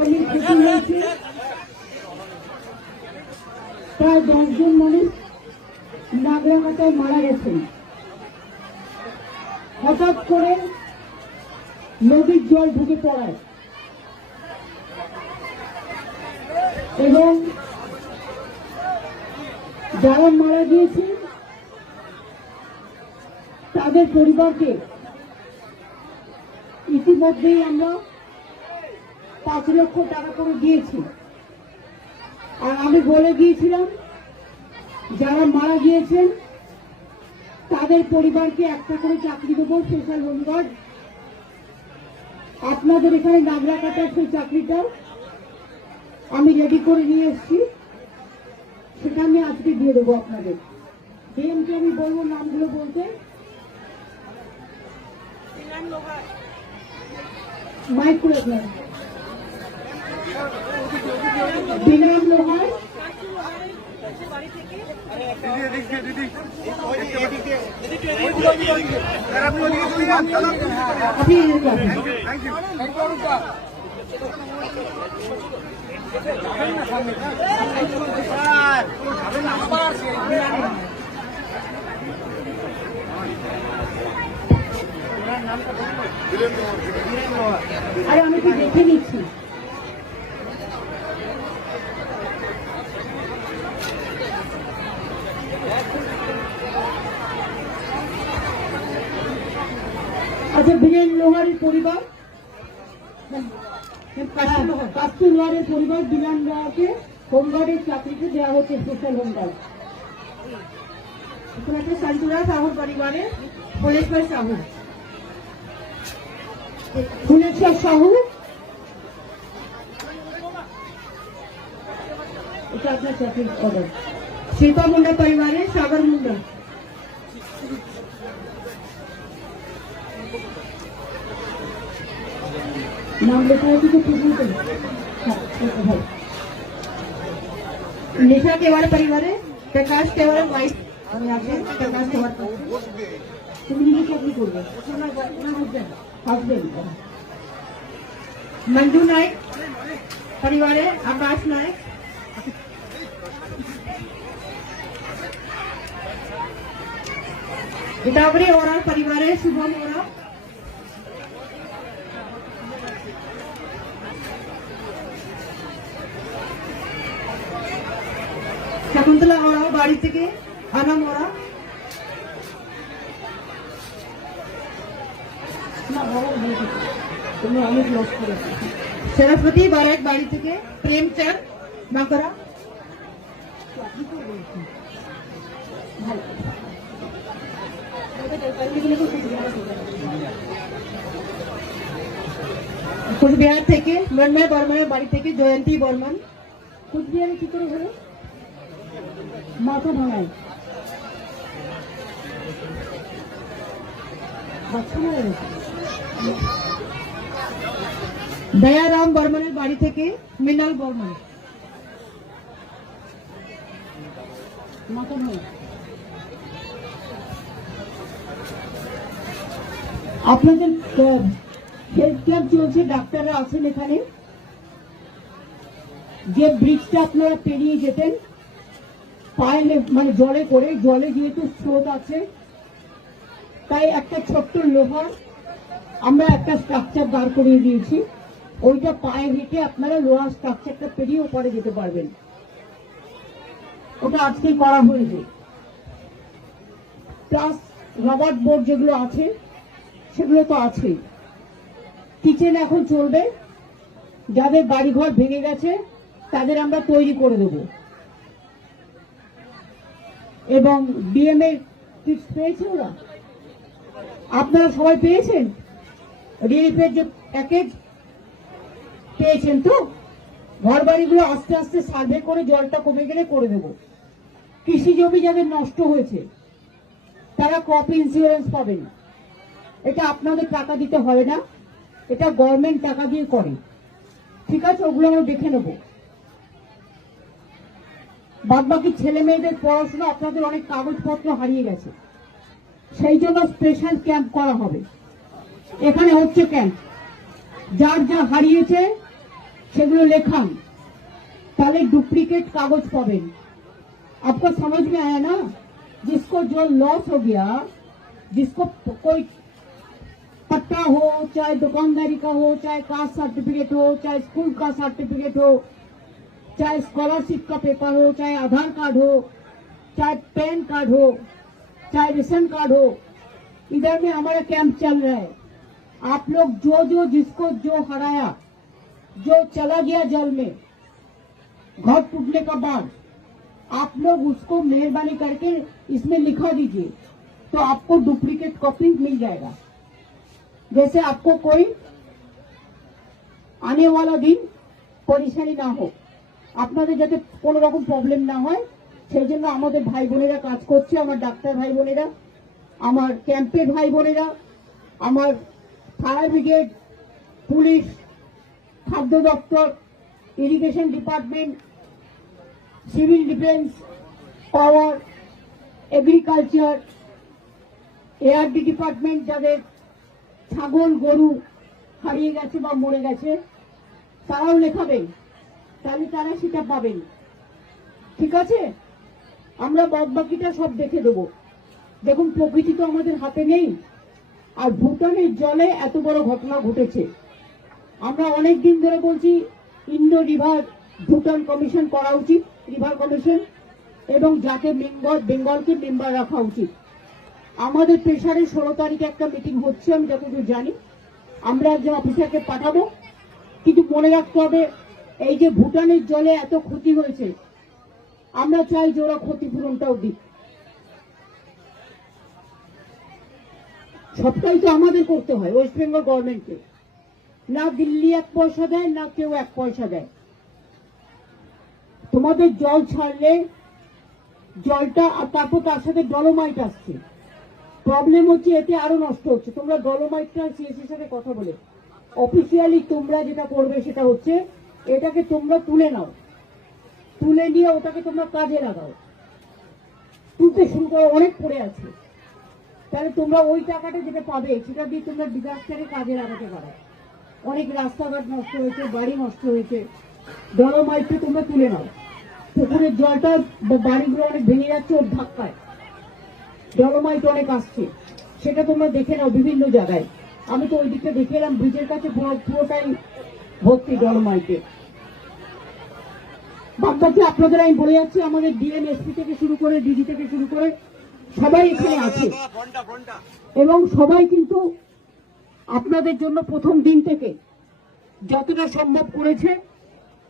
জমির ক্ষতি হয়েছে প্রায় দশজন মানুষ নাগরাকাটায় মারা গেছেন হঠাৎ করে নদীর জল ঢুকে পড়ায় এবং যারা মারা গিয়েছে তাদের পরিবারকে ইতিমধ্যেই আমরা পাঁচ লক্ষ টাকা করে দিয়েছি। আর আমি বলে গিয়েছিলাম যারা মারা গিয়েছেন তাদের পরিবারকে একটা করে চাকরি দেবো স্পেশাল হোমগার্ড আপনাদের এখানে নাগরা কাটার সেই চাকরিটা আমি রেডি করে নিয়ে এসেছি। সেটা আমি আজকে দিয়ে দেবো আপনাদের। ডিএমকে আমি বলব নামগুলো বলতে। মাইক করে আপনার। আরে আমি তো দেখে নিচ্ছি আচ্ছা বীরেন লোহারের পরিবার কাস্তু লোহারের পরিবার বিলান লোহাকে হোমগার্ডের চাকরিতে দেওয়া হচ্ছে special home guard. Santura Sahu. Phuleswar Sahu. এটা আপনার চাকরির অর্ডার শিল্পা মুন্ডা পরিবারে সাগর মুন্ডা। नाम लिखा है तो फिर हाँ, निशा केवाड़ परिवार है, प्रकाश केवाड़ वाइफ। और मंजू नायक, परिवार है, आकाश नायक। इटावरी और परिवार है, शुभम और এখন তাহলে ওরাও বাড়ি থেকে আনা মরা। তোমরা বারাক বাড়ি থেকে প্রেমচাঁদ বাঁকড়া কোচবিহার থেকে, মন্ময় বর্মনের বাড়ি থেকে জয়ন্তী বর্মন। কোচবিহারে কি করে হলো? মাথা ভাঙায়। দয়ারাম বর্মনের বাড়ি থেকে মৃণাল বর্মন। মাথা আপনাদের হেলথ ক্যাম্প চলছে, ডাক্তাররা আছেন এখানে। যে ব্রিজটা আপনারা পেরিয়ে যেতেন পায়ে মানে জলে করে জলে যেহেতু স্রোত আছে। তাই একটা ছোট্ট লোহার আমরা একটা স্ট্রাকচার দাঁড় করিয়ে দিয়েছি। ওইটা পায়ে হেঁটে আপনারা লোহার স্ট্রাকচারটা পেরিয়ে ওপারে যেতে পারবেন। ওটা আজকেই করা হয়েছে। প্লাস রবার্ট বোর্ড যেগুলো আছে, সেগুলো তো আছেই। কিচেন এখন চলবে। যাদের বাড়িঘর ভেঙে গেছে, তাদের আমরা তৈরি করে দেব। এবং ডিএম এর কিটস পেয়েছে ওরা? আপনারা সবাই পেয়েছেন? রিলিফের যে প্যাকেজ পেয়েছেন তো? ঘর বাড়িগুলো আস্তে আস্তে সার্ভে করে জলটা কমে গেলে করে দেব। কৃষি জমি যাদের নষ্ট হয়েছে, তারা ক্রপ ইন্স্যুরেন্স পাবেন। এটা আপনাদের টাকা দিতে হবে না, এটা গভর্নমেন্ট টাকা দিয়ে করে। ঠিক আছে? ওগুলো আমরা দেখে নেব। বাদবাকি ছেলে মেয়েদের পড়াশোনা আপনাদের অনেক কাগজপত্র হারিয়ে গেছে। সেই জন্য স্পেশাল ক্যাম্প করা হবে। এখানে হচ্ছে ক্যাম্প যার যা হারিয়েছে, সেগুলো লেখান। তাহলে ডুপ্লিকেট কাগজ পাবেন। आपको সমাজ মে আয়া না? জিসক जो লস হো গিয়া जिसको कोई পট্টা হো চাই দোকানদারি কা হো চাই কাস্ট সার্টিফিকেট হো চাই স্কুল কা সার্টিফিকেট হো चाहे स्कॉलरशिप का पेपर हो, चाहे आधार कार्ड हो, चाहे पैन कार्ड हो, चाहे रेशन कार्ड हो, इधर में हमारा कैंप चल रहा है। आप लोग जो जो, जिसको जो हराया, जो चला गया जल में, घर टूटने का बाद, आप लोग उसको मेहरबानी करके इसमें लिखा दीजिए तो आपको डुप्लीकेट कॉपी मिल जाएगा। जैसे आपको कोई आने वाला दिन परेशानी ना हो। আপনাদের যাতে কোনো রকম প্রবলেম না হয়, সেই জন্য আমাদের ভাই বোনেরা কাজ করছে, আমার ডাক্তার ভাই বোনেরা, আমার ক্যাম্পের ভাই বোনেরা, আমার ফায়ার ব্রিগেড পুলিশ খাদ্য দপ্তর irrigation department civil defence power agriculture ARD department যাদের ছাগল, গরু হারিয়ে গেছে বা মরে গেছে, তারাও লেখাবেন। তাহলে তারা সেটা পাবেন ঠিক আছে? আমরা বাদবাকিটা সব দেখে দেবো। দেখুন, প্রকৃতি তো আমাদের হাতে নেই। আর ভুটানের জলে এত বড় ঘটনা ঘটেছে। আমরা অনেক দিন ধরে বলছি ইন্ডো রিভার ভুটান কমিশন করা উচিত, রিভার কমিশন, এবং যাকে বেঙ্গল, বেঙ্গলকে মেম্বার রাখা উচিত। আমাদের প্রেশারে ষোলো তারিখে একটা মিটিং হচ্ছে, আমি যতদূর জানি। আমরা একজন অফিসারকে পাঠাবো। কিন্তু মনে রাখতে হবে এই যে ভুটানের জলে এত ক্ষতি হয়েছে, আমরা চাই যে ওরা ক্ষতিপূরণটাও দিক। সবটাই তো আমাদের করতে হয় ওয়েস্ট বেঙ্গল গভর্নমেন্টকে না দিল্লি এক পয়সা দেয়, না কেউ এক পয়সা দেয়। তোমাদের জল ছাড়লে জলটা আর তারপর তার সাথে ডলোমাইট আসছে। প্রবলেম হচ্ছে এতে আরও নষ্ট হচ্ছে। তোমরা ডলোমাইটটা সিএসির সাথে কথা বলে। অফিসিয়ালি তোমরা যেটা করবে সেটা হচ্ছে এটাকে তোমরা তুলে নাও। তুলে নিয়ে ওটাকে তোমরা কাজে লাগাও। তুলতে শুরু করো, অনেক পড়ে আছে। তাহলে তোমরা ওই টাকাটা যেটা পাবে, সেটা দিয়ে তোমরা ডিজাস্টারে কাজে লাগাতে পারো। অনেক রাস্তাঘাট নষ্ট হয়েছে, বাড়ি নষ্ট হয়েছে। ডলোমাইটটা তোমরা তুলে নাও। পুকুরের জলটা বাড়িগুলো অনেক ভেঙে যাচ্ছে ওর ধাক্কায়। ডলোমাইট অনেক আসছে। সেটা তোমরা দেখে নাও বিভিন্ন জায়গায়। আমি তো ওই দিকটা দেখে এলাম, ব্রিজের কাছে পুরোটাই ভর্তি ডলোমাইটে বাদবাকি আপনাদের আমি বলে যাচ্ছি আমাদের ডিএম এসপি থেকে শুরু করে ডিজি থেকে শুরু করে সবাই এখানে আছে। এবং সবাই কিন্তু আপনাদের জন্য প্রথম দিন থেকে যতটা সম্ভব করেছে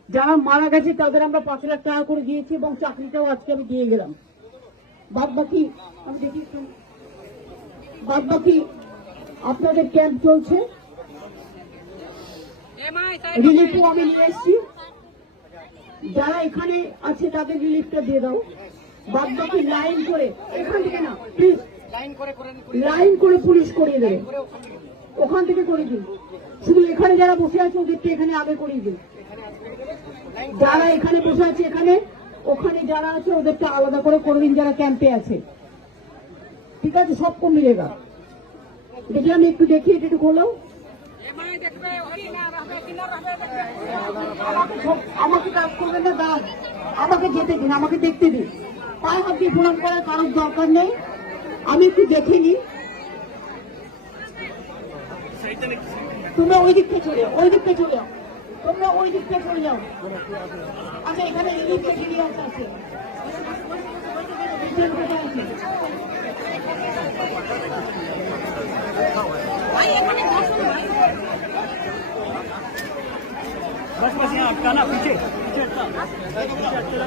যারা মারা গেছে তাদের আমরা পাঁচ লাখ টাকা করে দিয়েছি এবং চাকরিটাও আজকে আমি দিয়ে গেলাম। বাদ বাকি আমি দেখি একটু। বাদ বাকি আপনাদের ক্যাম্প চলছে। রিলিফও আমি নিয়ে এসেছি। যারা এখানে আছে, তাদের রিলিফটা দিয়ে দাও। বাদ বাকি লাইন করে, এখান থেকে না প্লিজ লাইন করে পুলিশ করিয়ে দেবে। ওখান থেকে করে দিন। শুধু এখানে যারা বসে আছে, ওদেরকে এখানে আগে করিয়ে দিন। যারা এখানে বসে আছে, এখানে, ওখানে যারা আছে, ওদেরকে আলাদা করে করে দিন, যারা ক্যাম্পে আছে। ঠিক আছে? সব কম মিলেগা দেখি আমি একটু দেখি এটা একটু খোলো আমাকে কাজ করবেন না দাও আমাকে যেতে দিন, আমাকে দেখতে দিন। পায়ে হাত দিয়ে প্রণাম করার কারোর দরকার নেই। আমি একটু দেখে নিই। তোমরা ওই দিক থেকে চলে ওই দিক থেকে চলে যাও। তোমরা ওই দিক থেকে চলে যাও। আচ্ছা এখানে থেকে নিয়ে আসা আছে। আছে? बस बस यहाँ आपका ना पीछे पीछे हटना।